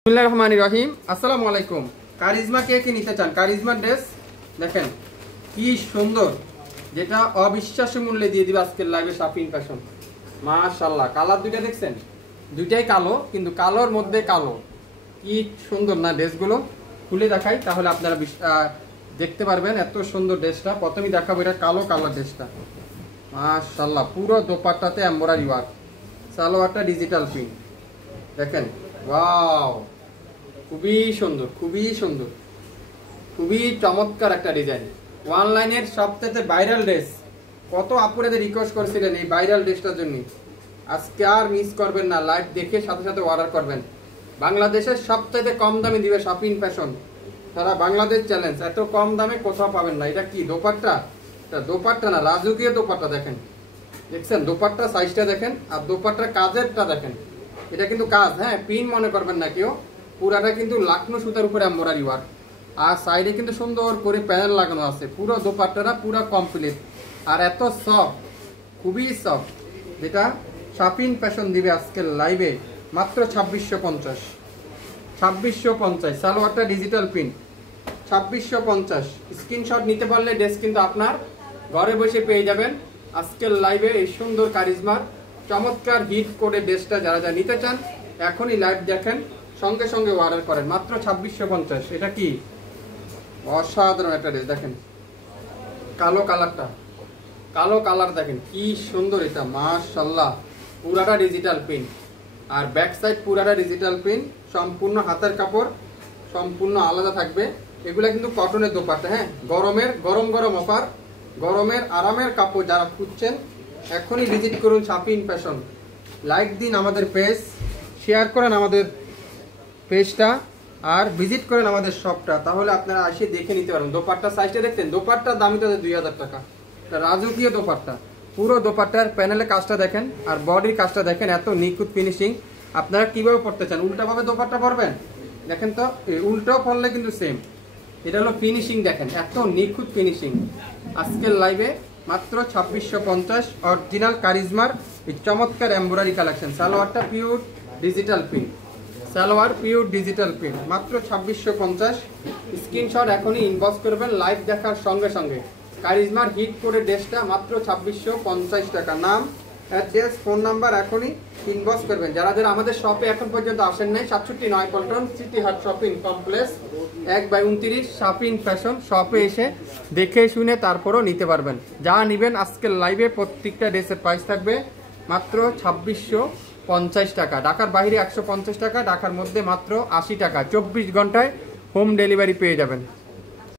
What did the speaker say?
বিসমিল্লাহির রহমানির রহিম। আসসালামু আলাইকুম। কারিজমা কে কি নিতে চান? কারিজমা ড্রেস দেখেন কি সুন্দর, যেটা অবিশ্বাস্য মূল্যে দিয়ে দিবে আজকের লাইভে শাপিং ফ্যাশন। মাশাআল্লাহ, কালার দুইটা দেখছেন, দুইটাই কালো, কিন্তু কালোর মধ্যে কালো। কি সুন্দর না ড্রেসগুলো, খুলে দেখাই তাহলে আপনারা দেখতে পারবেন এত সুন্দর ড্রেসটা। প্রথমেই দেখাবো এটা কালো কালার ড্রেসটা। মাশাআল্লাহ, পুরো দোপাট্টাতে এমব্রয়ডারি ওয়ার্ক, সালোয়ারটা ডিজিটাল প্রিন্ট দেখেন। ওয়াও, খুবই সুন্দর, খুবই সুন্দর, খুবই চমৎকার একটা ডিজাইন। অনলাইনের সবথেকে ভাইরাল ড্রেস। কত আপুরেদের রিকোয়েস্ট করেছিলেন এই ভাইরাল ড্রেসটার জন্য। আজকে আর মিস করবেন না, লাইভ দেখে সাথে সাথে অর্ডার করবেন। বাংলাদেশের সবথেকে কম দামে দিবে শাপিং ফ্যাশন, সারা বাংলাদেশ চ্যালেঞ্জ। এত কম দামে কোথাও পাবেন না। এটা কি দোপাট্টা? এটা দোপাট্টা না, রাজকীয় দোপাট্টা দেখেন, দেখছেন দোপাট্টা সাইজটা দেখেন, আর দোপাট্টার কাজেরটা দেখেন। এটা কিন্তু কাজ, হ্যাঁ, পিন মনে করবেন না কেউ, পুরাটা কিন্তু লাকনো সুতার উপরে এমব্রয়ডারি ওয়ার্ক। আর সাইডে কিন্তু সুন্দর করে প্যানেল লাগানো আছে। পুরো দোপাট্টাটা পুরো কমপ্লিট, আর এত সফট, খুবই সফট, যেটা শাপিং ফ্যাশন দিবে আজকের লাইভে মাত্র 2650। 2650। সালোয়ারটা ডিজিটাল প্রিন্ট, 2650। স্ক্রিনশট নিতে পারলে ড্রেস কিন্তু আপনার ঘরে বসে পেয়ে যাবেন। আজকের লাইভে এই সুন্দর কারিজমার চমৎকার হিট করে ড্রেসটা যারা যা নিতে চান এখনই লাইভ দেখেন, সঙ্গে সঙ্গে অর্ডার করেন মাত্র 2650। এটা কি অসাধারণ একটা ড্রেস দেখেন, কালো কালারটা, কালো কালার দেখেন কি সুন্দর। এটা মাশাআল্লাহ, পুরাটা ডিজিটাল প্রিন্ট, আর ব্যাক সাইড পুরাটা ডিজিটাল প্রিন্ট। সম্পূর্ণ হাতের কাপড় সম্পূর্ণ আলাদা থাকবে। এগুলা কিন্তু কটনের দোপাট্টা, হ্যাঁ। গরমের গরম গরম অফার, গরমের আরামের কাপড় যারা খুঁজছেন এখনই ভিজিট করুন শাপিং ফ্যাশন। লাইক দিন আমাদের পেজ, শেয়ার করেন আমাদের পেজটা, আর ভিজিট করেন আমাদের শপটা, তাহলে আপনারা এসে দেখে নিতে পারবেন। দোপাট্টা সাইজটা দেখছেন, দোপাট্টার দামই তো 2000 টাকা। রাজকীয় দোপাট্টা, পুরো দোপাট্টার প্যানেলে কাজটা দেখেন, আর বডির কাজটা দেখেন, এত নিখুঁত ফিনিশিং। আপনারা কিভাবে পড়তে চান, উল্টাভাবে দোপাট্টা পরবেন দেখেন তো, উল্টাও পরলে কিন্তু সেম। এটা হলো ফিনিশিং দেখেন, এত নিখুঁত ফিনিশিং। আজকের লাইভে মাত্র 2650। অরিজিনাল কারিজমার এই চমৎকার এমব্রয়ডারি কালেকশন। সালোয়ারটা pure digital print, salwar pure digital print, মাত্র 2650। স্ক্রিনশট এখনই ইনবক্স করবেন লাইভ দেখার সঙ্গে সঙ্গে। কারিজমার হিট করে ড্রেসটা মাত্র 2650 টাকা। নাম, অ্যাড্রেস, ফোন নাম্বার এখনই ইনবক্স করবেন। যারা যারা আমাদের শপে এখন পর্যন্ত আসেন নাই, 67 পল্টন সিটি হাট শপিং কমপ্লেক্স 1/29 শাপিং ফ্যাশন শপে এসে দেখে শুনে তারপরও নিতে পারবেন। যা নেবেন আজকের লাইভে প্রত্যেকটা ড্রেসের প্রাইস থাকবে মাত্র 2650 টাকা। ঢাকার বাইরে 150 টাকা, ঢাকার মধ্যে মাত্র 80 টাকা। 24 ঘন্টায় হোম ডেলিভারি পেয়ে যাবেন।